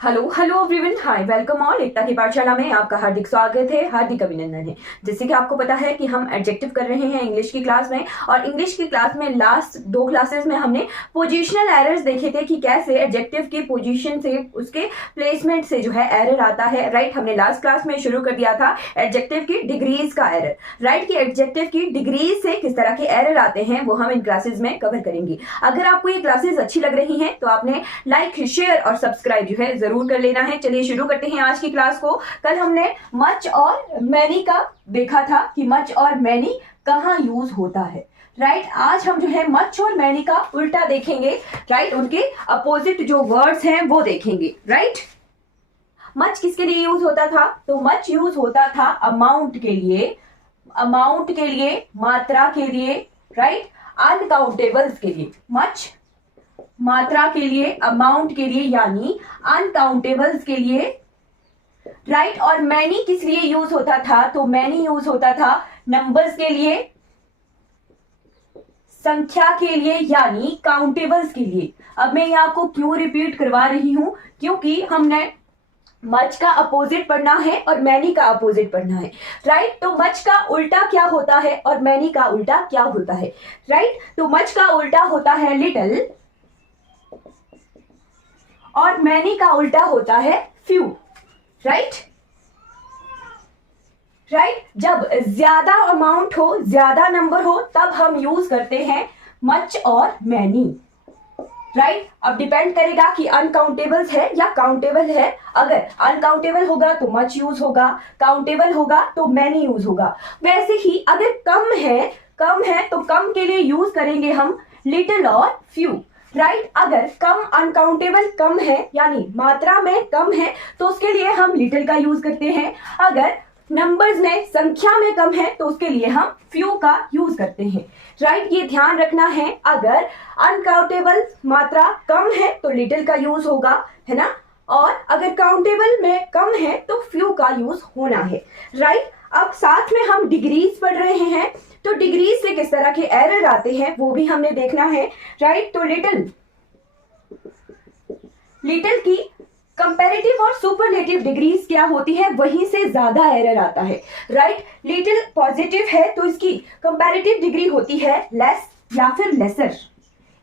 Hello hello everyone, hi welcome all. Ekta की पाठशाला में आपका हार्दिक स्वागत है, हार्दिक अभिनंदन है। जैसे कि आपको पता है कि हम एडजेक्टिव कर रहे हैं इंग्लिश की क्लास में, और इंग्लिश की क्लास में लास्ट 2 क्लासेस में हमने पोजीशनल एरर्स देखे थे कि कैसे एडजेक्टिव की पोजीशन से, उसके प्लेसमेंट से जो है एरर आता है। राइट, हमने लास्ट क्लास में शुरू कर दिया था एडजेक्टिव की डिग्रीज का एरर। राइट, कि एडजेक्टिव की डिग्रीज से किस तरह के एरर आते हैं वो हम इन क्लासेस में कवर करेंगे। अगर आपको ये क्लासेस अच्छी लग रही हैं तो आपने लाइक, शेयर और सब्सक्राइब जो है जरूर कर लेना है। चलिए शुरू करते हैं आज की क्लास को। कल हमने मच और मैनी का देखा था कि मच और मैनी कहाँ यूज होता है। राइट, आज हम जो है मच और मैनी का उल्टा देखेंगे। राइट, उनके अपोजिट जो वर्ड्स हैं वो देखेंगे। राइट, मच किसके लिए यूज होता था? तो मच यूज होता था अमाउंट के लिए, अमाउंट के लिए, मात्रा के लिए। राइट, अनकाउंटेबल्स के लिए। मच मात्रा के लिए, अमाउंट के लिए, यानी अनकाउंटेबल्स के लिए। राइट, और मैनी किस लिए यूज होता था? तो मैनी यूज होता था नंबर्स के लिए, संख्या के लिए, यानी काउंटेबल्स के लिए। अब मैं ये आपको क्यों रिपीट करवा रही हूं? क्योंकि हमने मच का अपोजिट पढ़ना है और मैनी का अपोजिट पढ़ना है। राइट, तो मच का उल्टा क्या होता है और मैनी का उल्टा क्या होता है? राइट, तो मच का उल्टा होता है लिटिल और मैनी का उल्टा होता है फ्यू। राइट, राइट, जब ज्यादा अमाउंट हो, ज्यादा नंबर हो, तब हम यूज करते हैं मच और मैनी। राइट, अब डिपेंड करेगा कि अनकाउंटेबल्स है या काउंटेबल है। अगर अनकाउंटेबल होगा तो मच यूज होगा, काउंटेबल होगा तो मैनी यूज होगा। वैसे ही अगर कम है तो कम के लिए यूज करेंगे हम लिटिल और फ्यू। राइट, अगर कम, अनकाउंटेबल कम है यानी मात्रा में कम है, तो उसके लिए हम लिटिल का यूज करते हैं। अगर नंबर्स में, संख्या में कम है, तो उसके लिए हम फ्यू का यूज करते हैं। राइट, ये ध्यान रखना है। अगर अनकाउंटेबल मात्रा कम है तो लिटिल का यूज होगा, है ना, और अगर काउंटेबल में कम है तो फ्यू का यूज होना है। राइट, अब साथ में हम डिग्रीज पढ़ रहे हैं, तो डिग्रीज से किस तरह के एरर आते हैं वो भी हमने देखना है। राइट, तो लिटिल की कंपैरेटिव और सुपरलेटिव डिग्रीज क्या होती है, वहीं से ज्यादा एरर आता है। राइट, लिटिल पॉजिटिव है तो इसकी कंपैरेटिव डिग्री होती है लेस या फिर लेसर।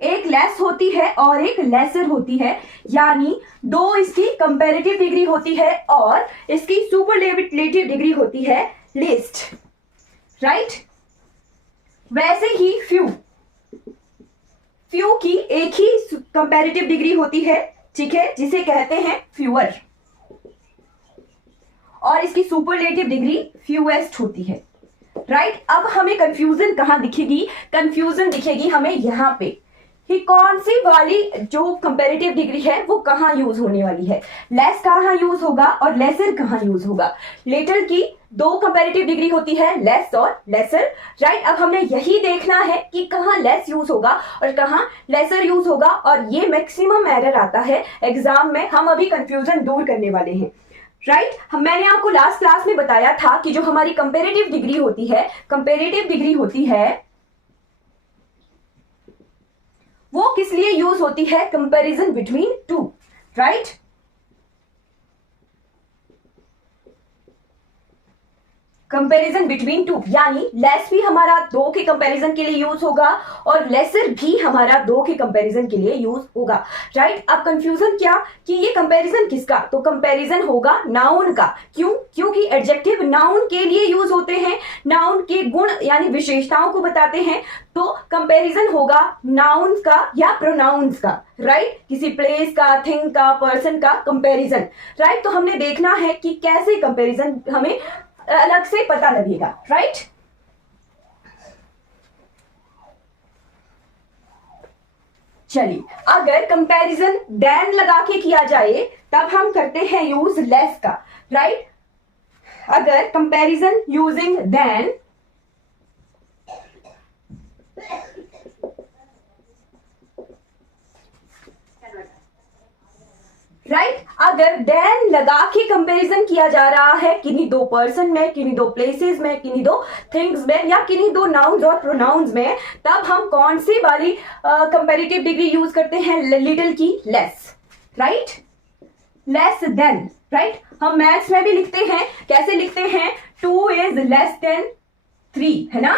एक लेस होती है और एक लेसर होती है, यानी 2 इसकी कंपैरेटिव डिग्री होती है और इसकी सुपरलेटिव डिग्री होती है लीस्ट। राइट, वैसे ही फ्यू की एक ही कंपैरेटिव डिग्री होती है, ठीक है, जिसे कहते हैं फ्यूअर, और इसकी सुपरलेटिव डिग्री फ्यूएस्ट होती है। राइट, अब हमें कंफ्यूजन कहां दिखेगी? कंफ्यूजन दिखेगी हमें यहां पे कि कौन सी वाली जो कंपैरेटिव डिग्री है वो कहां यूज होने वाली है। लेस कहां यूज होगा और लेसर कहां यूज होगा। लिटिल की 2 कंपैरेटिव डिग्री होती है, लेस और लेसर। राइट, अब हमने यही देखना है कि कहां लेस यूज होगा और कहां लेसर यूज होगा, और ये मैक्सिमम एरर आता है एग्जाम में। हम अभी कंफ्यूजन दूर करने वाले हैं। राइट, मैंने आपको लास्ट क्लास में बताया था कि जो हमारी कंपैरेटिव डिग्री होती है, कंपैरेटिव डिग्री होती है वो किस लिए यूज होती है? Comparison between 2। Right, comparison between 2, यानी लेस भी हमारा 2 के कंपैरिजन के लिए यूज होगा और लेसर भी हमारा 2 के कंपैरिजन के लिए यूज होगा। राइट, अब कंफ्यूजन क्या कि ये कंपैरिजन किसका? तो कंपैरिजन होगा नाउन का। क्यों? क्योंकि एडजेक्टिव नाउन के लिए यूज होते हैं, नाउन के गुण यानी विशेषताओं को बताते हैं। तो कंपैरिजन होगा नाउन्स का या प्रोनाउंस का। राइट, किसी प्लेस का, थिंग का, पर्सन का कंपैरिजन। राइट, तो हमने देखना है कि कैसे कंपैरिजन हमें अलग से पता लगेगा। राइट, चलिए, अगर कंपैरिजन देन लगा के किया जाए तब हम करते हैं यूज लेस का। राइट, अगर कंपैरिजन यूजिंग देन, राइट, अगर देन लगा के कंपैरिजन किया जा रहा है किन्हीं 2 पर्सन में, किन्हीं 2 प्लेसेस में, किन्हीं 2 थिंग्स में, या किन्हीं 2 नाउन्स और प्रोनाउंस में, तब हम कौन सी वाली कंपैरेटिव डिग्री यूज करते हैं? लिटिल की less. Right, less than, right. हम मैथ्स में भी लिखते हैं, कैसे लिखते हैं, 2 इज लेस देन 3, है ना।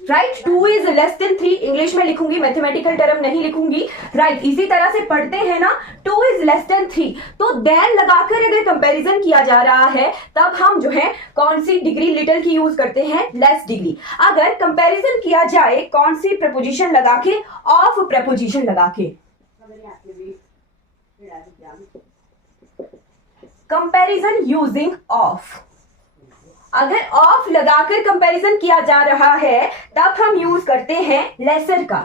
Right, 2 is less then 3 English में लिखूंगी, मैथमेटिकल टर्म नहीं लिखूंगी, राइट। इसी तरह से पढ़ते हैं ना, 2 इज लेस देन 3, तो देन लगाकर अगर कंपैरिजन किया जा रहा है तब हम जो है कौन सी डिग्री लिटिल की यूज करते हैं, लेस डिग्री। अगर कंपैरिजन किया जाए कौन सी प्रपोजिशन लगा के, ऑफ प्रपोजिशन लगा के, कंपैरिजन यूजिंग ऑफ। अगर ऑफ लगाकर कंपैरिजन किया जा रहा है तब हम यूज करते हैं लेसर का,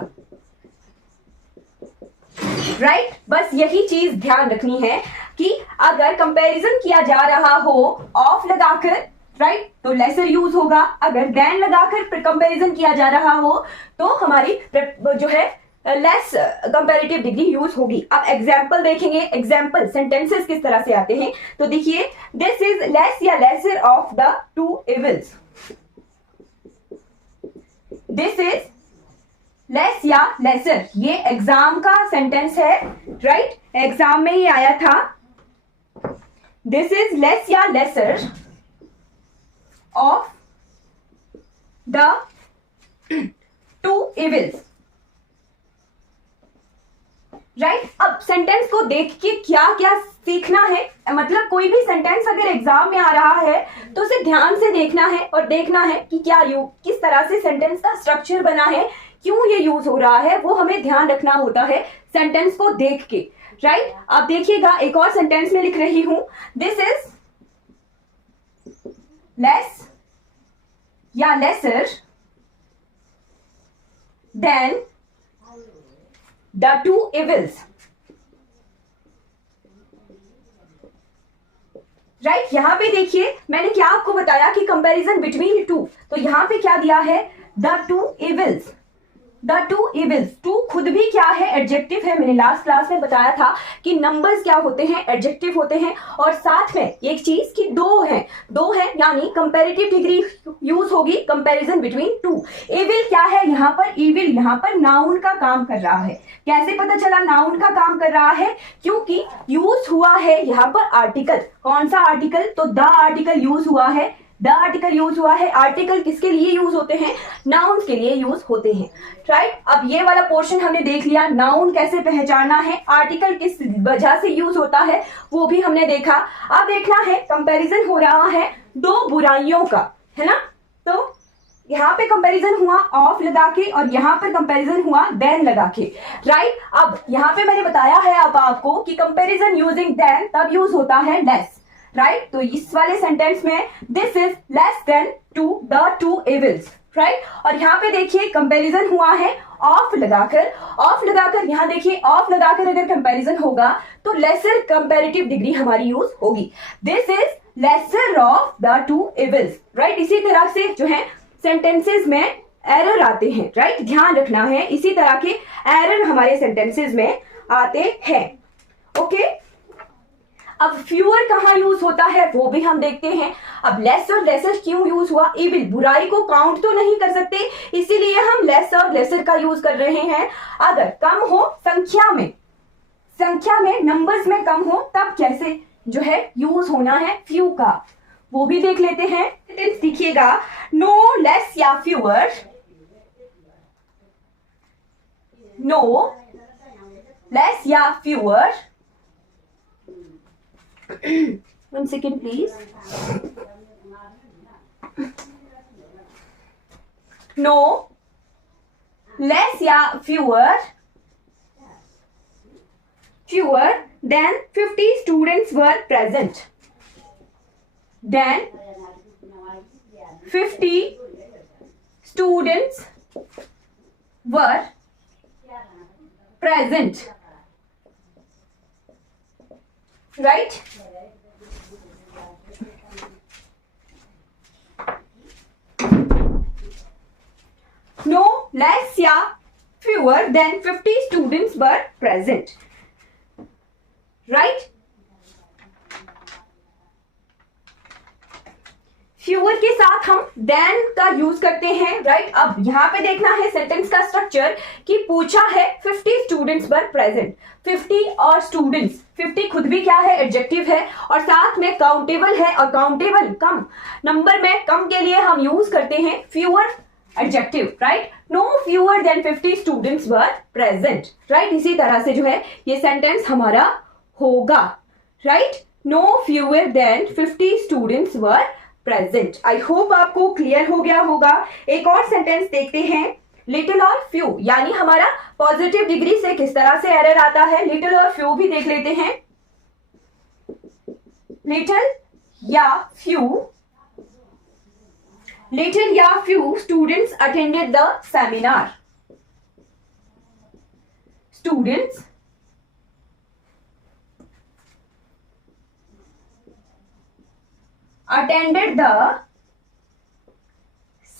राइट। बस यही चीज ध्यान रखनी है कि अगर कंपैरिजन किया जा रहा हो ऑफ लगाकर, राइट, तो लेसर यूज होगा। अगर देन लगाकर कंपैरिजन किया जा रहा हो तो हमारी जो है लेस कंपैरेटिव डिग्री यूज होगी। अब एग्जाम्पल देखेंगे, एग्जाम्पल सेंटेंसेस किस तरह से आते हैं। तो देखिए, दिस इज लेस या lesser of the 2 evils. This is less या लेसर, ये एग्जाम का सेंटेंस है, राइट, एग्जाम में ही आया था। दिस इज लेस या lesser of the 2 evils, right. अब सेंटेंस को देख के क्या क्या सीखना है, मतलब कोई भी सेंटेंस अगर एग्जाम में आ रहा है तो उसे ध्यान से देखना है और देखना है कि क्या किस तरह से सेंटेंस का स्ट्रक्चर बना है, क्यों ये यूज हो रहा है, वो हमें ध्यान रखना होता है सेंटेंस को देख के, राइट। अब देखिएगा, एक और सेंटेंस में लिख रही हूं, दिस इज लेस या lesser than the 2 evils, right. यहां पे देखिए, मैंने क्या आपको बताया कि कंपैरिजन बिटवीन 2, तो यहां पे क्या दिया है, the 2 evils, द 2 इविल्स। 2 खुद भी क्या है, एडजेक्टिव है। मैंने लास्ट क्लास में बताया था कि नंबर्स क्या होते हैं, एडजेक्टिव होते हैं। और साथ में एक चीज कि 2 है, यानी कंपैरेटिव डिग्री यूज होगी, कंपैरिजन बिटवीन 2। इविल क्या है यहाँ पर, इविल यहाँ पर नाउन का काम कर रहा है। कैसे पता चला नाउन का काम कर रहा है, क्योंकि यूज हुआ है यहाँ पर आर्टिकल। कौन सा आर्टिकल, तो द आर्टिकल यूज हुआ है, द आर्टिकल यूज हुआ है। आर्टिकल किसके लिए यूज होते हैं, नाउन के लिए यूज होते हैं, राइट। अब ये वाला पोर्शन हमने देख लिया, नाउन कैसे पहचानना है, आर्टिकल किस वजह से यूज होता है वो भी हमने देखा। अब देखना है कंपैरिजन हो रहा है 2 बुराइयों का, है ना। तो यहाँ पे कंपैरिजन हुआ ऑफ लगा के और यहाँ पर कंपैरिजन हुआ देन लगा के, राइट। अब यहाँ पे मैंने बताया है अब आपको कि कंपैरिजन यूजिंग देन तब यूज होता है लेस, राइट। तो इस वाले सेंटेंस में this is less than to the 2 evils, right. और यहाँ पे देखिए कंपैरिजन हुआ है ऑफ लगाकर यहाँ देखिए ऑफ लगाकर अगर कंपैरिजन होगा तो लेसर कंपैरेटिव डिग्री हमारी यूज होगी। This is lesser of the 2 evils, right. इसी तरह से जो है सेंटेंसेस में एरर आते हैं, राइट, ध्यान रखना है। इसी तरह के एरर हमारे सेंटेंसेस में आते हैं, ओके। अब फ्यूअर कहाँ यूज होता है वो भी हम देखते हैं। अब लेस और लेसर क्यों यूज हुआ, इविल बुराई को काउंट तो नहीं कर सकते, इसीलिए हम लेस और लेसर का यूज कर रहे हैं। अगर कम हो संख्या में नंबर्स में कम हो तब कैसे जो है यूज होना है फ्यू का, वो भी देख लेते हैं। देखिएगा, नो लेस या फ्यूअर, नो लेस या fewer, one second please, no less या fewer than 50 students were present, then 50 students were present, right. No less या fewer than 50 students were present, right. Fewer के साथ हम देन का use करते हैं, राइट। अब यहाँ पे देखना है सेंटेंस का स्ट्रक्चर कि पूछा है 50 स्टूडेंट्स वर प्रेजेंट। 50 और स्टूडेंट्स, 50 खुद भी क्या है, एडजेक्टिव है, और साथ में काउंटेबल है, और काउंटेबल कम नंबर में, कम के लिए हम यूज करते हैं fewer adjective, right. No fewer than 50 students were present, right. इसी तरह से जो है ये सेंटेंस हमारा होगा, right. No fewer than 50 students were present. I hope आपको क्लियर हो गया होगा। एक और सेंटेंस देखते हैं, लिटिल और फ्यू, यानी हमारा पॉजिटिव डिग्री से किस तरह से एरर आता है, लिटिल और फ्यू भी देख लेते हैं। लिटिल या फ्यू, लिटिल या few students attended the seminar. Students attended the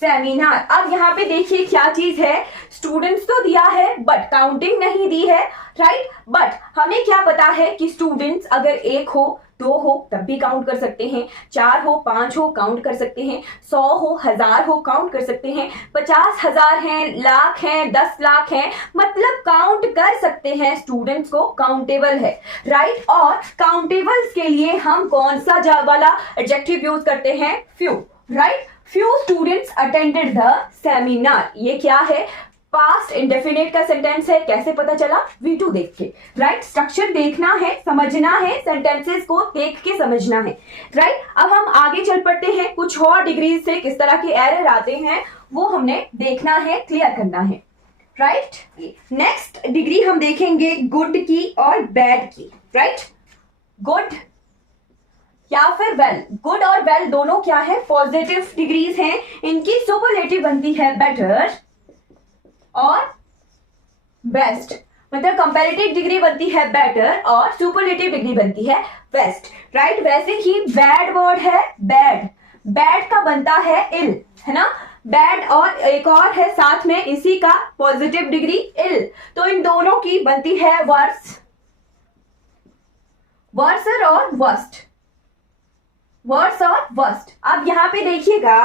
seminar. अब यहाँ पे देखिए क्या चीज है, स्टूडेंट्स तो दिया है बट काउंटिंग नहीं दी है, राइट। बट हमें क्या पता है कि स्टूडेंट्स अगर 1 हो 2 हो तब भी काउंट कर सकते हैं, 4 हो 5 हो काउंट कर सकते हैं, 100 हो 1000 हो काउंट कर सकते हैं, 50,000 हैं, लाख हैं, 10 लाख हैं, मतलब काउंट कर सकते हैं स्टूडेंट्स को, काउंटेबल है, राइट। और काउंटेबल्स के लिए हम कौन सा वाला एडजेक्टिव यूज करते हैं, few, right. Few students attended the seminar, ये क्या है, पास्ट इंडेफिनिट का सेंटेंस है। कैसे पता चला, V2 देख के, राइट। स्ट्रक्चर देखना है, समझना है, सेंटेंसेस को देख के समझना है, राइट। अब हम आगे चल पड़ते हैं, कुछ और डिग्रीज से किस तरह के एरर आते हैं वो हमने देखना है, क्लियर करना है, राइट। नेक्स्ट डिग्री हम देखेंगे गुड की और बैड की, राइट। गुड या फिर वेल, गुड और वेल दोनों क्या है, पॉजिटिव डिग्रीज हैं। इनकी सुपरलेटिव बनती है बेटर और बेस्ट, मतलब कंपैरेटिव डिग्री बनती है बेटर और सुपरलेटिव डिग्री बनती है बेस्ट, राइट। वैसे ही बैड वर्ड है बैड, बैड का बनता है इल, है ना, बैड, और एक और है साथ में इसी का पॉजिटिव डिग्री इल, तो इन दोनों की बनती है वर्स, वर्सर और वर्स्ट, वर्स और वर्स्ट। अब यहाँ पे देखिएगा,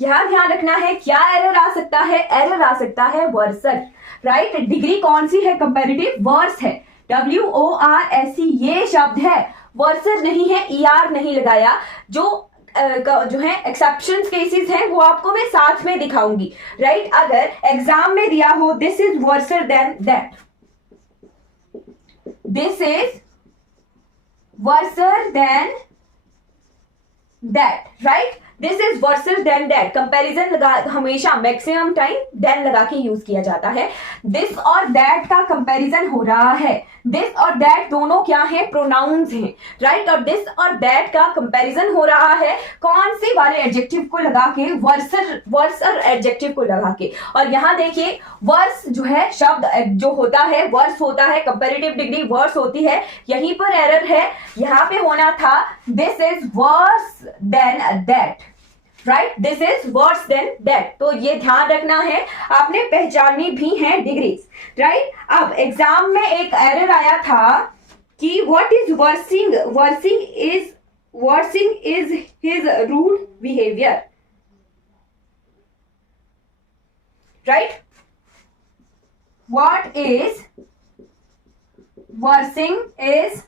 यहाँ ध्यान रखना है क्या एरर आ सकता है, एरर आ सकता है वर्सर, राइट। डिग्री कौन सी है, कंपैरेटिव, वर्स है, WORSE ये शब्द है, वर्सर नहीं है, ER नहीं लगाया। जो है एक्सेप्शन केसेस हैं वो आपको मैं साथ में दिखाऊंगी, राइट। अगर एग्जाम में दिया हो this is वर्सर then that, this is वर्सर then that, right, this is वर्सर then that. Comparison लगा हमेशा मैक्सिमम टाइम देन लगा के यूज किया जाता है। दिस और दैट का कंपैरिजन हो रहा है, दिस और दैट दोनों क्या है, प्रोनाउंस हैं, राइट। और दिस और दैट का कंपैरिजन हो रहा है कौन से वाले एडजेक्टिव को लगा के, वर्सर एडजेक्टिव को लगा के। और यहाँ देखिए वर्स जो है शब्द जो होता है, वर्स होता है, कंपैरेटिव डिग्री वर्स होती है, यहीं पर एरर है। यहाँ पे होना था this is worse than that, right, this is worse than that. तो ये ध्यान रखना है, आपने पहचाननी भी है डिग्रीज, राइट। अब एग्जाम में एक एरर आया था कि what is worsening, worsening is his rude behaviour, right. What is worsening is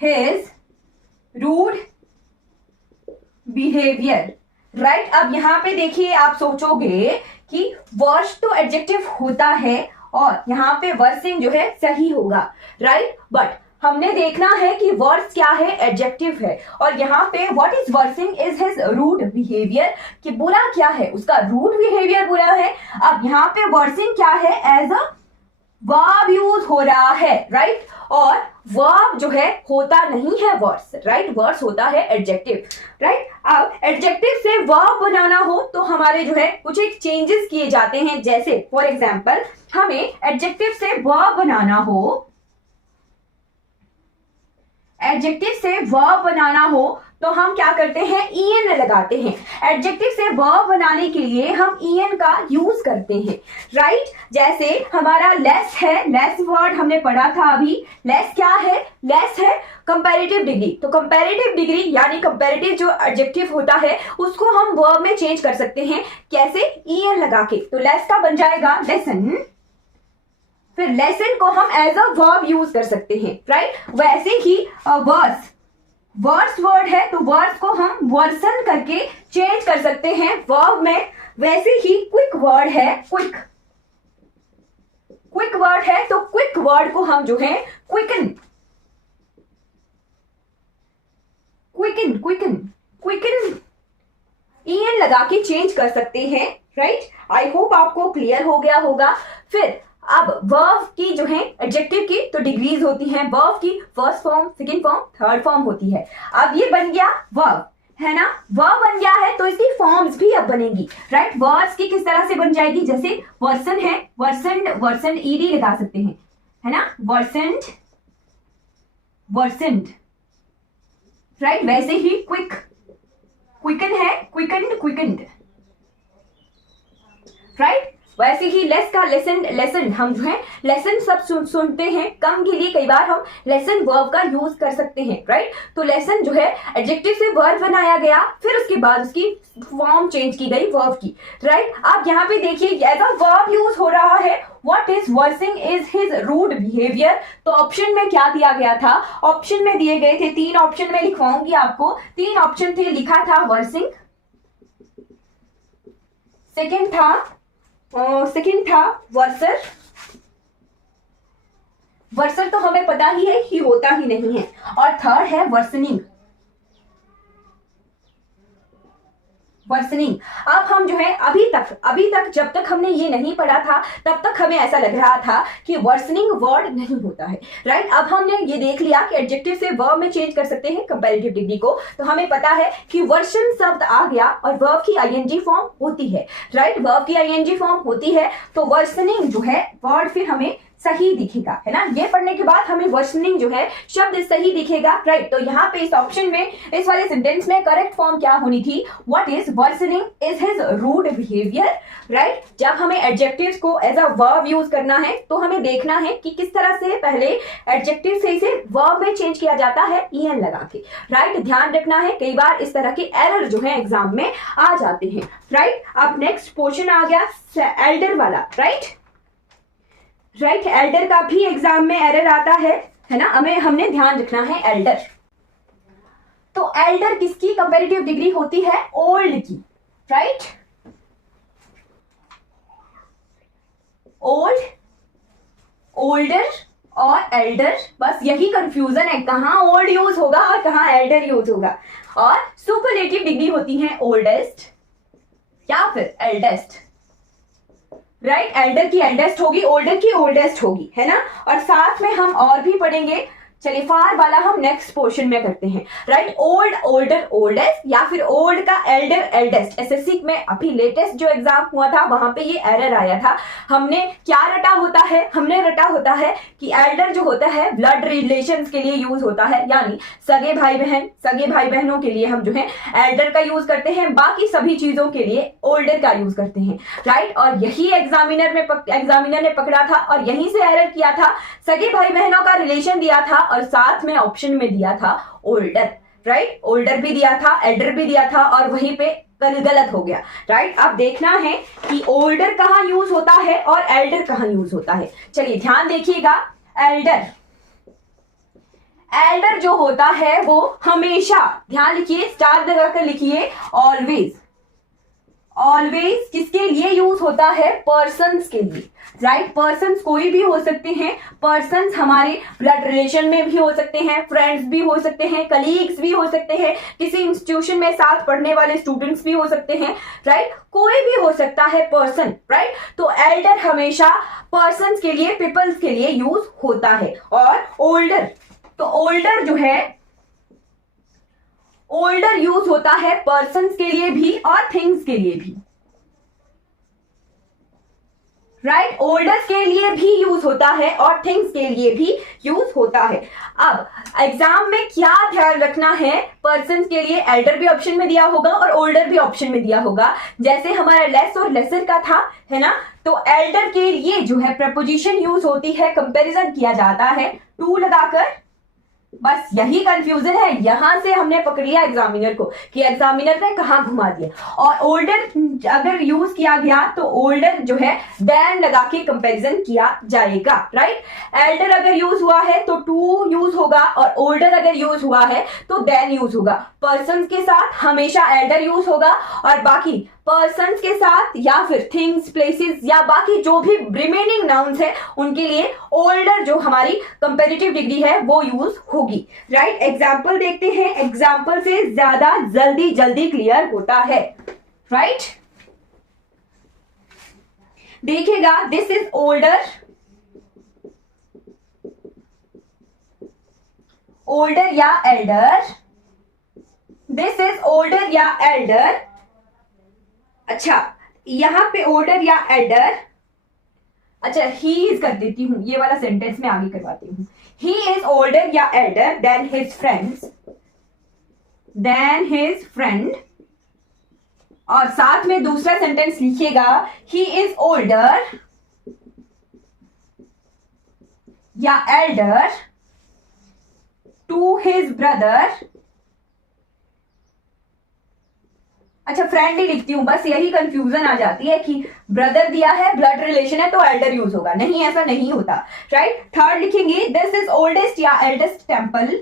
his rude behaviour, right. अब यहां पे देखिए आप सोचोगे कि वर्स तो एडजेक्टिव होता है और यहाँ पे वर्सिंग जो है सही होगा, राइट। बट हमने देखना है कि वर्स क्या है, एडजेक्टिव है, और यहाँ पे what is worsening is his rude behaviour, कि बुरा क्या है, उसका रूड बिहेवियर बुरा है। अब यहाँ पे वर्सिंग क्या है, एज अ वर्ब यूज हो रहा है, राइट। और वर्ब जो है होता नहीं है वर्स, राइट, वर्स होता है एडजेक्टिव, राइट। अब एडजेक्टिव से वर्ब बनाना हो तो हमारे जो है कुछ एक चेंजेस किए जाते हैं, जैसे फॉर एग्जांपल हमें एडजेक्टिव से वर्ब बनाना हो, एडजेक्टिव से वर्ब बनाना हो तो हम क्या करते हैं, en लगाते हैं। एडजेक्टिव से वर्ब बनाने के लिए हम en का यूज करते हैं, राइट। जैसे हमारा लेस है, लेस वर्ड हमने पढ़ा था अभी। लेस क्या है, लेस है कंपैरेटिव डिग्री। तो कंपैरेटिव डिग्री यानी कंपैरेटिव जो एडजेक्टिव होता है उसको हम वर्ब में चेंज कर सकते हैं। कैसे, en लगा के। तो लेस का बन जाएगा लेसन, फिर लेसन को हम एज अ वर्ब यूज कर सकते हैं, राइट। वैसे ही वर्स, वर्स वर्ड है तो वर्स को हम वर्सन करके चेंज कर सकते हैं वर्ब में। वैसे ही क्विक वर्ड है, क्विक, क्विक वर्ड है तो क्विक वर्ड को हम जो है quicken, quicken, quicken, quicken en लगा के चेंज कर सकते हैं, राइट। आई होप आपको क्लियर हो गया होगा। फिर अब वर्ब की जो है एडजेक्टिव की तो डिग्रीज होती हैं। वर्ब की first form, second form, third form होती है। अब ये बन गया वर्ब, है ना। वर्ब बन गया है तो इसकी फॉर्म्स भी अब बनेगी, राइट। वर्ब्स की किस तरह से बन जाएगी, जैसे वर्सन है, वर्सन, वर्सन ed लगा सकते हैं, है ना, वर्सेंड, वर्सेंड, राइट। वैसे ही क्विक, क्विकन है, क्विकंड, क्विकंड, राइट। वैसे ही लेस का लेसन, लेसन हम जो है लेसन सब सुनते हैं कम के लिए, कई बार हम लेसन वर्ब का यूज कर सकते हैं, राइट। तो लेसन जो है एडजेक्टिव से वर्ब बनाया गया, फिर उसके बाद उसकी फॉर्म चेंज की गई वर्ब की, राइट। आप यहाँ पे देखिए एज अ वर्ब यूज हो रहा है। What is worsening is his rude behaviour. तो ऑप्शन में क्या दिया गया था, ऑप्शन में दिए गए थे तीन ऑप्शन में लिखवाऊंगी आपको। तीन ऑप्शन थे, लिखा था वर्सिंग, सेकंड था वर्सर, वर्सर तो हमें पता ही है कि होता ही नहीं है, और थर्ड है वर्सनिंग, वर्सनिंग। अब हम जो है अभी तक जब तक हमने ये नहीं पढ़ा था तब तक हमें ऐसा लग रहा था कि वर्सनिंग वर्ड नहीं होता है, राइट। अब हमने ये देख लिया कि एडजेक्टिव से वर्ब में चेंज कर सकते हैं कंपैरेटिव डिग्री को, तो हमें पता है कि वर्सन शब्द आ गया और वर्ब की ing फॉर्म होती है, राइट। वर्ब की ing फॉर्म होती है तो वर्सनिंग जो है वर्ड फिर हमें सही दिखेगा, है ना। ये पढ़ने के बाद हमें वर्सनिंग जो है शब्द सही दिखेगा, राइट। तो यहाँ पे इस ऑप्शन में, इस वाले सेंटेंस में करेक्ट फॉर्म क्या होनी थी, what is worsening is his rude behaviour, right. जब हमें एडजेक्टिव्स को एज अ वर्ब यूज करना है तो हमें देखना है कि किस तरह से पहले एडजेक्टिव से इसे वर्ब में चेंज किया जाता है en लगा के, राइट। ध्यान रखना है, कई बार इस तरह के एरर जो है एग्जाम में आ जाते हैं, राइट। अब नेक्स्ट पोर्शन आ गया एल्डर वाला, राइट। राइट, एल्डर का भी एग्जाम में एरर आता है ना। हमने ध्यान रखना है एल्डर। तो एल्डर किसकी कंपैरेटिव डिग्री होती है, ओल्ड की, राइट। ओल्ड, ओल्डर और एल्डर, बस यही कंफ्यूजन है, कहां ओल्ड यूज होगा और कहां एल्डर यूज होगा। और सुपरलेटिव डिग्री होती है ओल्डेस्ट या फिर एल्डेस्ट, राइट। एल्डर की एल्डेस्ट होगी, ओल्डर की ओल्डेस्ट होगी, है ना। और साथ में हम और भी पढ़ेंगे। चलिए फार वाला हम नेक्स्ट पोर्शन में करते हैं, राइट। ओल्ड, ओल्डर, ओल्डेस्ट या फिर ओल्ड का एल्डर, एल्डेस्ट। एसएससी में अभी लेटेस्ट जो एग्जाम हुआ था वहां पे ये एरर आया था। हमने क्या रटा होता है, हमने रटा होता है कि एल्डर जो होता है ब्लड रिलेशंस के लिए यूज होता है, यानी सगे भाई बहन, सगे भाई बहनों के लिए हम जो है एल्डर का यूज करते हैं, बाकी सभी चीजों के लिए ओल्डर का यूज करते हैं, राइट। और यही एग्जामिनर ने पकड़ा था और यहीं से एरर किया था। सगे भाई बहनों का रिलेशन दिया था और साथ में ऑप्शन में दिया था ओल्डर, राइट। ओल्डर भी दिया था, एल्डर भी दिया था और वहीं पे गलत हो गया, राइट। अब देखना है कि ओल्डर कहां यूज होता है और एल्डर कहां यूज होता है। चलिए ध्यान देखिएगा। एल्डर, एल्डर जो होता है वो हमेशा, ध्यान लिखिए, स्टार लगाकर लिखिए, ऑलवेज, ऑलवेज किसके लिए यूज होता है, पर्सन्स के लिए, राइट। पर्सन्स कोई भी हो सकते हैं, पर्सन्स हमारे ब्लड रिलेशन में भी हो सकते हैं, फ्रेंड्स भी हो सकते हैं, कलीग्स भी हो सकते हैं, किसी इंस्टीट्यूशन में साथ पढ़ने वाले स्टूडेंट्स भी हो सकते हैं, राइट। कोई भी हो सकता है पर्सन, राइट। तो एल्डर हमेशा पर्सन्स के लिए, पीपल्स के लिए यूज होता है। और ओल्डर, तो ओल्डर जो है, ओल्डर यूज होता है पर्सन्स के लिए भी और थिंग्स के लिए भी, राइट, ओल्डर्स के लिए भी यूज होता है और थिंग्स के लिए भी यूज होता है। अब एग्जाम में क्या ध्यान रखना है, पर्सन के लिए एल्डर भी ऑप्शन में दिया होगा और ओल्डर भी ऑप्शन में दिया होगा, जैसे हमारा लेस और लेसर का था, है ना। तो एल्डर के लिए जो है प्रपोजिशन यूज होती है, कंपैरिजन किया जाता है टू लगाकर। बस यही कंफ्यूजन है, यहां से हमने पकड़ लिया एग्जामिनर को कि एग्जामिनर ने कहां घुमा दिया। और ओल्डर अगर यूज किया गया तो ओल्डर जो है देन लगा के कंपैरिजन किया जाएगा, राइट। एल्डर अगर यूज हुआ है तो टू यूज होगा और ओल्डर अगर यूज हुआ है तो देन यूज होगा। पर्सन के साथ हमेशा एल्डर यूज होगा और बाकी पर्सन्स के साथ या फिर थिंग्स, प्लेसेस या बाकी जो भी रिमेनिंग नाउन्स है उनके लिए ओल्डर जो हमारी कंपैरेटिव डिग्री है वो यूज होगी, राइट। एग्जाम्पल देखते हैं, एग्जाम्पल से ज्यादा जल्दी जल्दी क्लियर होता है, राइट। देखिएगा, दिस इज ओल्डर, ओल्डर या एल्डर, दिस इज ओल्डर या एल्डर। अच्छा, यहां पे ओल्डर या एल्डर, अच्छा ही इज कर देती हूं, ये वाला सेंटेंस में आगे करवाती हूं। ही इज ओल्डर या elder than his friends, than his friend. और साथ में दूसरा सेंटेंस लिखिएगा, ही इज ओल्डर या एल्डर टू हिज ब्रदर। अच्छा, फ्रेंड ही लिखती हूं, बस यही कंफ्यूजन आ जाती है कि ब्रदर दिया है, ब्लड रिलेशन है तो एल्डर यूज होगा, नहीं ऐसा नहीं होता, राइट। थर्ड लिखेंगे, दिस इज ओल्डेस्ट या eldest temple,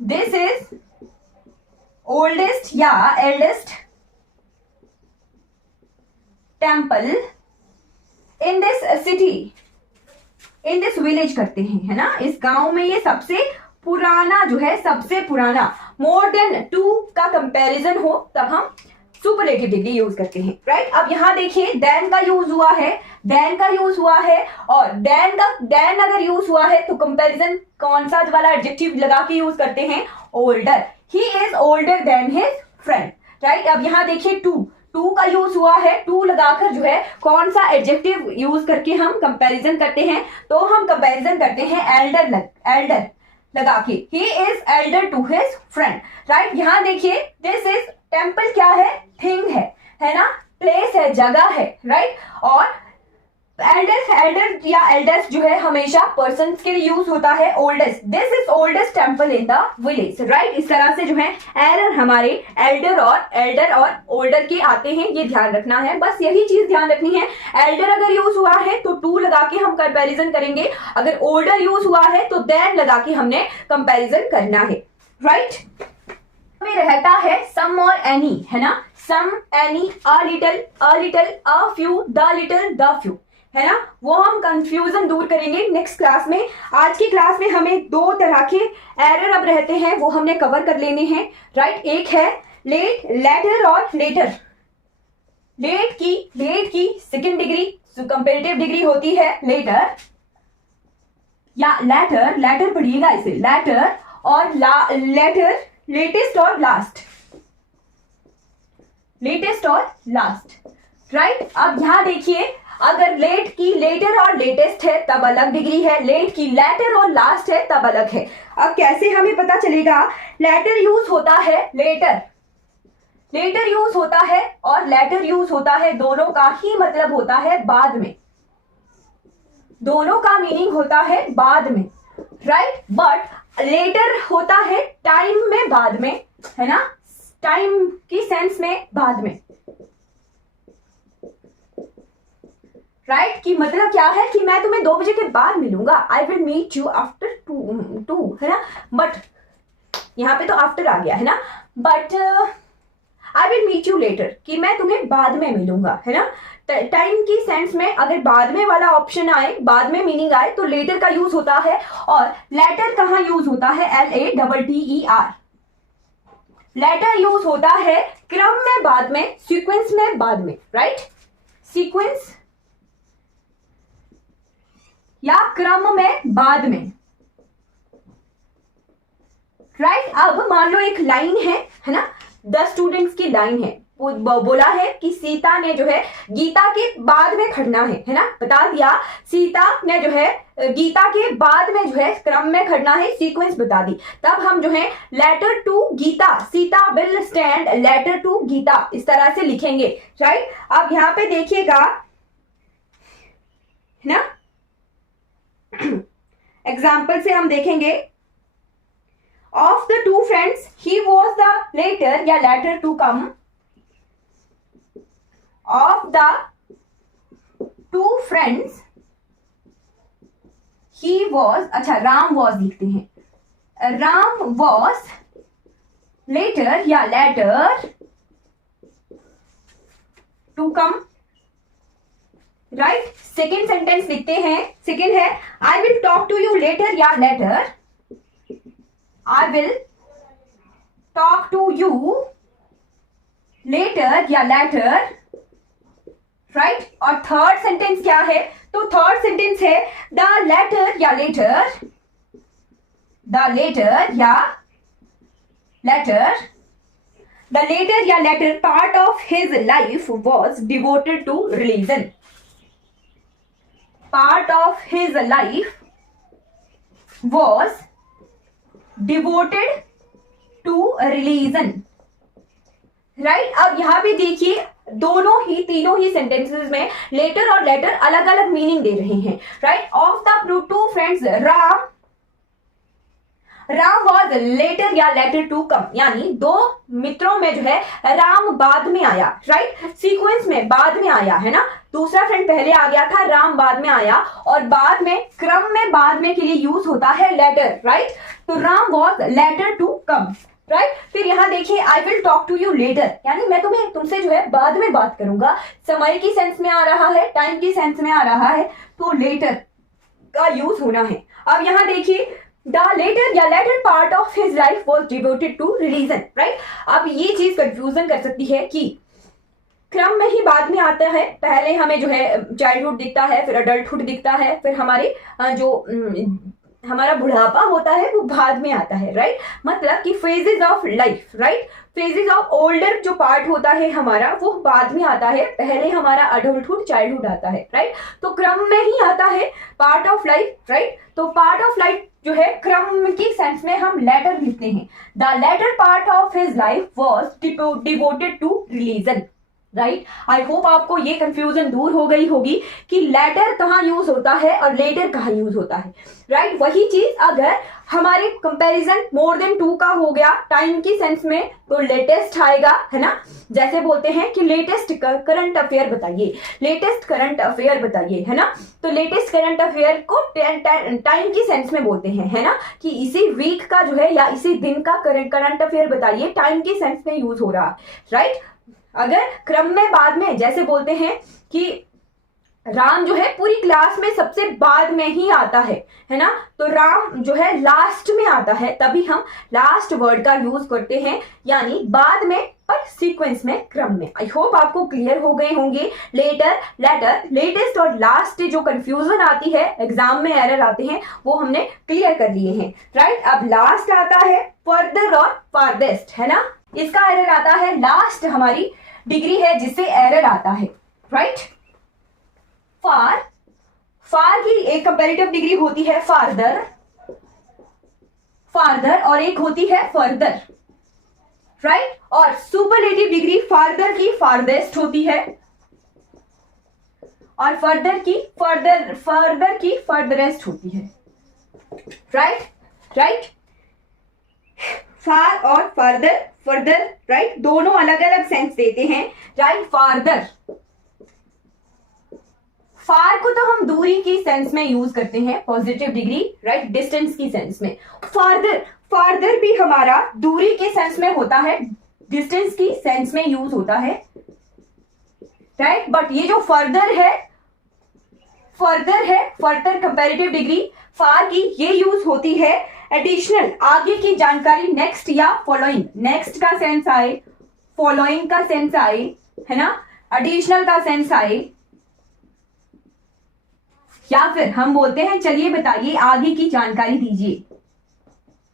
this is oldest या eldest temple in this city, in this village करते हैं, है ना। इस गांव में ये सबसे पुराना जो है, सबसे पुराना, मोर देन टू का कंपैरिजन हो तब हम सुपरलेटिव डिग्री यूज करते हैं, राइट। अब यहां देखिए, देन का यूज हुआ है, देन का यूज हुआ है और देन अगर यूज हुआ है तो कंपैरिजन कौन सा वाला एडजेक्टिव लगा के यूज करते हैं, older. He is older than his friend, right. अब यहां देखिए, टू का यूज हुआ है, टू लगाकर जो है कौन सा एडजेक्टिव यूज करके हम कंपैरिजन करते हैं, तो हम कंपैरिजन करते हैं एल्डर लगा के, he is elder to his friend, right. यहां देखिए, दिस इज टेम्पल क्या है, थिंग है ना, प्लेस है, जगह है, राइट। और एल्डर या एल्डर्स जो है हमेशा पर्सन्स के लिए यूज होता है, oldest, this is oldest temple in the village, right. इस तरह से जो है एरर हमारे एल्डर और ओल्डर के आते हैं, ये ध्यान रखना है, बस यही चीज ध्यान रखनी है। एल्डर अगर यूज हुआ है तो टू लगा के हम कंपैरिजन करेंगे, अगर ओल्डर यूज हुआ है तो देन लगा के हमने कंपैरिजन करना है, राइट। में रहता है सम और एनी, है ना, some, any, a little, a few, the little, the few, है ना। वो हम कंफ्यूजन दूर करेंगे नेक्स्ट क्लास में। आज की क्लास में हमें दो तरह के एरर अब रहते हैं, वो हमने कवर कर लेने हैं, राइट। एक है लेट, लेटर और लेटर। लेट की सेकेंड डिग्री कंपैरेटिव डिग्री होती है लेटर या लेटर पढ़िएगा इसे, लेटर और लेटर, लेटेस्ट और लास्ट, राइट। अब यहां देखिए, अगर लेट की लेटर और लेटेस्ट है तब अलग डिग्री है, लेट की लेटर और लास्ट है तब अलग है। अब कैसे हमें पता चलेगा, लेटर यूज होता है, लेटर यूज होता है और लेटर यूज होता है, दोनों का ही मतलब होता है बाद में, दोनों का मीनिंग होता है बाद में, राइट। बट लेटर होता है टाइम में बाद में, है ना, टाइम की सेंस में बाद में, राइट। कि मतलब क्या है कि मैं तुम्हें 2 बजे के बाद मिलूंगा, I will meet you after two, है ना। बट यहां पे तो आफ्टर आ गया, है ना, but I will meet you later, कि मैं तुम्हें बाद में मिलूंगा, है ना। टाइम की सेंस में अगर बाद में वाला ऑप्शन आए, बाद में मीनिंग आए तो लेटर का यूज होता है। और लेटर कहां यूज होता है, LATTER, लेटर यूज होता है क्रम में बाद में, सीक्वेंस में बाद में, राइट। सीक्वेंस या क्रम में बाद में, राइट। अब मान लो एक लाइन है ना, 10 स्टूडेंट्स की लाइन है, बोला है कि सीता ने जो है गीता के बाद में खड़ना है ना, बता दिया। सीता ने जो है गीता के बाद में जो है क्रम में खड़ना है, सीक्वेंस बता दी। तब हम जो है later to Gita, Sita will stand later to Gita, इस तरह से लिखेंगे, राइट। अब यहाँ पे देखिएगा है ना, एग्जाम्पल से हम देखेंगे। Of the two friends he was the letter या latter to come. Of the two friends he was, अच्छा राम वॉज लिखते हैं, राम वॉज लेटर या latter to come, right. Second sentence लिखते हैं, सेकेंड है I will talk to you later या latter, I will talk to you later या latter, right. और थर्ड सेंटेंस क्या है, तो थर्ड सेंटेंस है द लेटर या लेटर, द लेटर या लेटर, द लेटर या latter part of his life was devoted to religion, part of his life was devoted to religion, right. अब यहां पे देखिए दोनों ही तीनों ही सेंटेंसेस में लेटर और लेटर अलग अलग मीनिंग दे रहे हैं, right. Of the two friends Ram was later या लेटर टू कम, यानी दो मित्रों में जो है राम बाद में आया, राइट, सीक्वेंस में बाद में आया है ना। दूसरा फ्रेंड पहले आ गया था, राम बाद में आया, और बाद में क्रम में बाद में के लिए यूज होता है लेटर, राइट। तो Ram was later to come, right. फिर यहाँ देखिए I will talk to you later, यानी मैं तुमसे जो है बाद में बात करूंगा, समय की सेंस में आ रहा है, टाइम की सेंस में आ रहा है, तो लेटर का यूज होना है। अब यहाँ देखिए द लेटर या latter part of his life was devoted to religion, right. अब ये चीज कंफ्यूजन कर सकती है कि क्रम में ही बाद में आता है, पहले हमें जो है चाइल्डहुड दिखता है, फिर अडल्टहुड दिखता है, फिर हमारे जो हमारा बुढ़ापा होता है वो बाद में आता है, राइट। मतलब कि phases of life, right, phases of older जो पार्ट होता है हमारा वो बाद में आता है, पहले हमारा अडल्टहुड चाइल्डहुड आता है, राइट। तो क्रम में ही आता है पार्ट ऑफ लाइफ, राइट। तो पार्ट ऑफ लाइफ जो है क्रम की सेंस में हम लेटर लिखते हैं, the latter part of his life was devoted to religion, right. I hope आपको ये कंफ्यूजन दूर हो गई होगी कि लेटर कहाँ यूज होता है और लेटर कहाँ यूज होता है, राइट। वही चीज अगर हमारे कंपैरिजन मोर देन टू का हो गया टाइम की सेंस में तो लेटेस्ट आएगा, है ना। जैसे बोलते हैं कि लेटेस्ट करंट अफेयर बताइए, लेटेस्ट करंट अफेयर बताइए, है ना। तो लेटेस्ट करंट अफेयर को टाइम की सेंस में बोलते हैं, है ना, कि इसी वीक का जो है या इसी दिन का करंट अफेयर बताइए, टाइम की सेंस में यूज हो रहा है, राइट। अगर क्रम में बाद में जैसे बोलते हैं कि राम जो है पूरी क्लास में सबसे बाद में ही आता है ना, तो राम जो है लास्ट में आता है, तभी हम लास्ट वर्ड का यूज करते हैं, यानी बाद में पर सीक्वेंस में, क्रम में। आई होप आपको क्लियर हो गए होंगे। लेटर, लेटर, लेटेस्ट और लास्ट जो कंफ्यूजन आती है, एग्जाम में एरर आते हैं, वो हमने क्लियर कर लिए हैं, राइट। अब लास्ट आता है फर्दर और फारदेस्ट, है ना। इसका एरर आता है, लास्ट हमारी डिग्री है जिससे एरर आता है, राइट। फार की एक कंपैरेटिव डिग्री होती है फारदर, और एक होती है फर्दर, राइट। और सुपरलेटिव डिग्री फारदर की फारदेस्ट होती है और फर्दर की फर्दरेस्ट होती है, राइट। फार और फर्दर, राइट, दोनों अलग अलग सेंस देते हैं, राइट। फार को तो हम दूरी की सेंस में यूज करते हैं, पॉजिटिव डिग्री, राइट, डिस्टेंस की सेंस में। फारदर भी हमारा दूरी के सेंस में होता है, डिस्टेंस की सेंस में यूज होता है, राइट। बट ये जो फर्दर है फर्दर कंपैरेटिव डिग्री फार की, ये यूज होती है एडिशनल, आगे की जानकारी, नेक्स्ट या फॉलोइंग, नेक्स्ट का सेंस आए, फॉलोइंग का सेंस आए, है ना, एडिशनल का सेंस आए, या फिर हम बोलते हैं चलिए बताइए आगे की जानकारी दीजिए,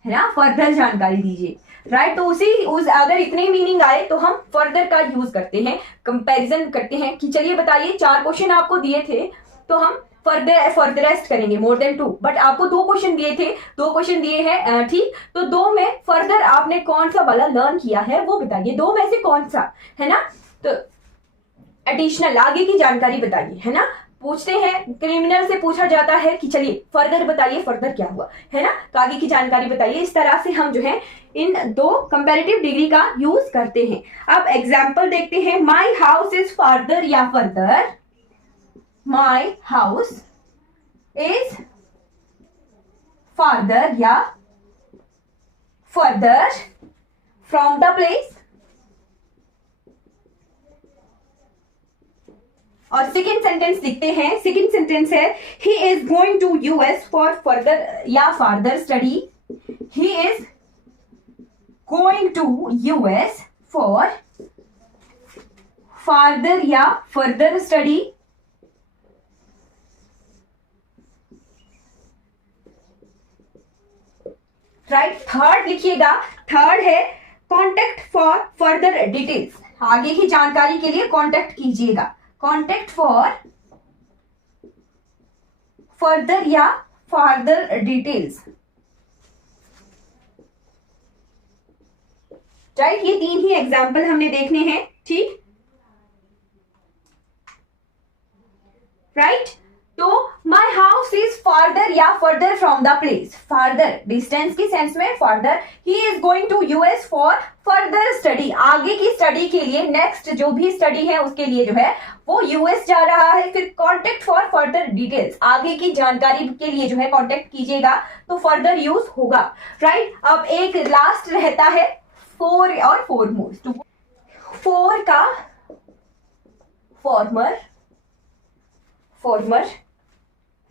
है ना, फर्दर जानकारी दीजिए, राइट। तो उस अगर इतने मीनिंग आए तो हम फर्दर का यूज करते हैं, कंपैरिजन करते हैं कि चलिए बताइए 4 क्वेश्चन आपको दिए थे तो हम फर्दरेस्ट करेंगे मोर देन 2, बट आपको 2 क्वेश्चन दिए थे, 2 क्वेश्चन दिए हैं, ठीक। तो 2 में फर्दर आपने कौन सा वाला लर्न किया है वो बताइए, 2 में से कौन सा, है ना। तो एडिशनल आगे की जानकारी बताइए, है ना। पूछते हैं क्रिमिनल से पूछा जाता है कि चलिए फर्दर बताइए, फर्दर क्या हुआ, है ना। तो आगे की जानकारी बताइए। इस तरह से हम जो है इन 2 कंपैरेटिव डिग्री का यूज करते हैं। अब एग्जांपल देखते हैं। माय हाउस इज फर्दर या further, my house is further या फर्दर फ्रॉम द प्लेस। और सेकेंड सेंटेंस लिखते हैं। सेकेंड सेंटेंस है he is going to US for further या farther study, he is going to US for farther या further study. Right. Third लिखिएगा। Third है contact for further details, आगे की जानकारी के लिए कॉन्टेक्ट कीजिएगा, कॉन्टेक्ट फॉर फर्दर या फार्दर डिटेल्स। राइट। ये 3 ही एग्जाम्पल हमने देखने हैं, ठीक। राइट। तो माई हाउस इज फार्दर या further from the place, farther distance की सेंस में farther. He is going to US for further study, आगे की स्टडी के लिए, नेक्स्ट जो भी स्टडी है उसके लिए जो है वो यूएस जा रहा है। फिर कॉन्टेक्ट फॉर फर्दर डिटेल्स, आगे की जानकारी के लिए जो है कॉन्टेक्ट कीजिएगा तो फर्दर यूज होगा। राइट। अब एक लास्ट रहता है फॉर और फॉरमोस्ट। फॉर का फॉर्मर, फॉर्मर,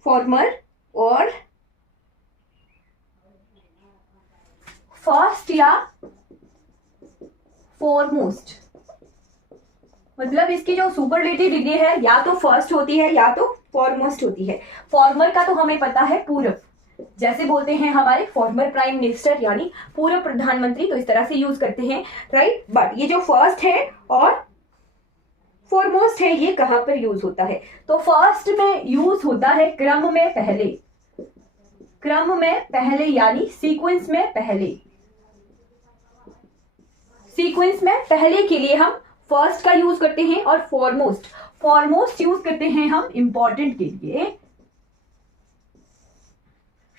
फॉर्मर और फर्स्ट या फॉरमोस्ट, मतलब इसकी जो सुपरलेटिव डिग्री है या तो फर्स्ट होती है या तो फॉरमोस्ट होती है। फॉर्मर का तो हमें पता है पूर्व, जैसे बोलते हैं हमारे फॉर्मर प्राइम मिनिस्टर यानी पूर्व प्रधानमंत्री, तो इस तरह से यूज करते हैं। राइट। बट ये जो फर्स्ट है और फॉरमोस्ट है ये कहां पर यूज होता है, तो फर्स्ट में यूज होता है क्रम में पहले, क्रम में पहले यानी सीक्वेंस में पहले, सीक्वेंस में पहले के लिए हम फर्स्ट का यूज करते हैं। और फॉरमोस्ट, फॉरमोस्ट यूज करते हैं हम इंपॉर्टेंट के लिए।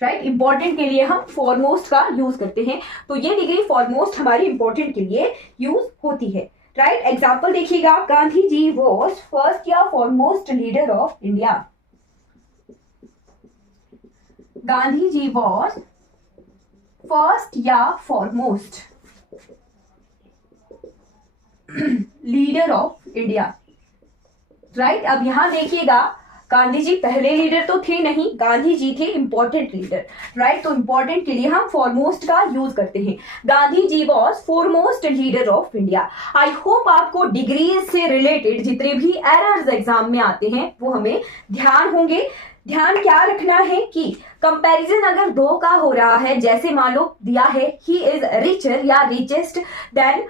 राइट। इंपॉर्टेंट के लिए हम फॉरमोस्ट का यूज करते हैं। तो ये डिग्री फॉरमोस्ट हमारी इंपॉर्टेंट के लिए यूज होती है। राइट। एग्जाम्पल देखिएगा। गांधी जी वॉज फर्स्ट या foremost leader of India, Gandhi ji was first या foremost leader of India. Right. अब यहां देखिएगा गांधी जी पहले लीडर तो थे नहीं, गांधी जी थे इंपॉर्टेंट लीडर। राइट। तो इंपॉर्टेंट के लिए हम फॉरमोस्ट का यूज करते हैं। Gandhi ji was foremost leader of India. I hope आपको डिग्रीज से रिलेटेड जितने भी एरर्स एग्जाम में आते हैं वो हमें ध्यान होंगे। ध्यान क्या रखना है कि कंपैरिजन अगर 2 का हो रहा है, जैसे मान लो दिया है ही इज रिचर या richest than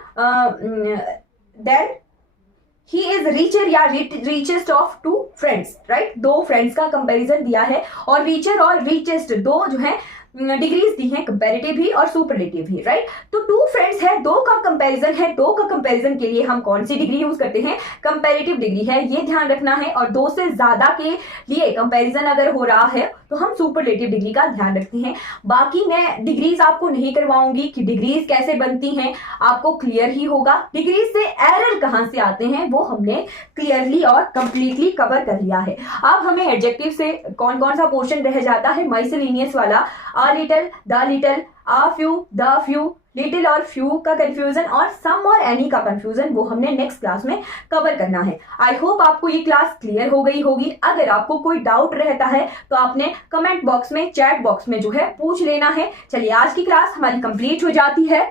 he is richer या richest of 2 friends. Right. 2 friends का कंपैरिजन दिया है और रिचर और रिचेस्ट 2 जो है डिग्रीज दी हैं, कंपैरेटिव भी और सुपरलेटिव भी। राइट। तो 2 फ्रेंड्स है, 2 का कंपैरिजन है, 2 का कंपैरिजन के लिए हम कौन सी डिग्री यूज करते हैं, कंपैरेटिव डिग्री है, ये ध्यान रखना है। और 2 से ज्यादा के लिए कंपैरिजन अगर हो रहा है तो हम सुपरलेटिव डिग्री का ध्यान रखते हैं। बाकी मैं डिग्रीज आपको नहीं करवाऊंगी कि डिग्रीज कैसे बनती हैं, आपको क्लियर ही होगा। डिग्रीज से एरर कहां से आते हैं वो हमने क्लियरली और कंप्लीटली कवर कर लिया है। अब हमें एडजेक्टिव से कौन कौन सा पोर्शन रह जाता है, मिसलेनियस वाला, a little, the little, a few, the few, little और फ्यू का कंफ्यूजन और सम और एनी का कंफ्यूजन वो हमने नेक्स्ट क्लास में कवर करना है। आई होप आपको ये क्लास क्लियर हो गई होगी। अगर आपको कोई डाउट रहता है तो आपने कमेंट बॉक्स में, चैट बॉक्स में जो है पूछ लेना है। चलिए आज की क्लास हमारी कंप्लीट हो जाती है।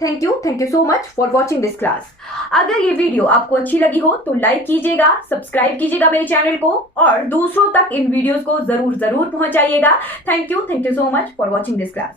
Thank you so much for watching this class. अगर ये वीडियो आपको अच्छी लगी हो तो लाइक कीजिएगा, सब्सक्राइब कीजिएगा मेरे चैनल को और दूसरों तक इन वीडियोस को जरूर पहुंचाइएगा। Thank you so much for watching this class.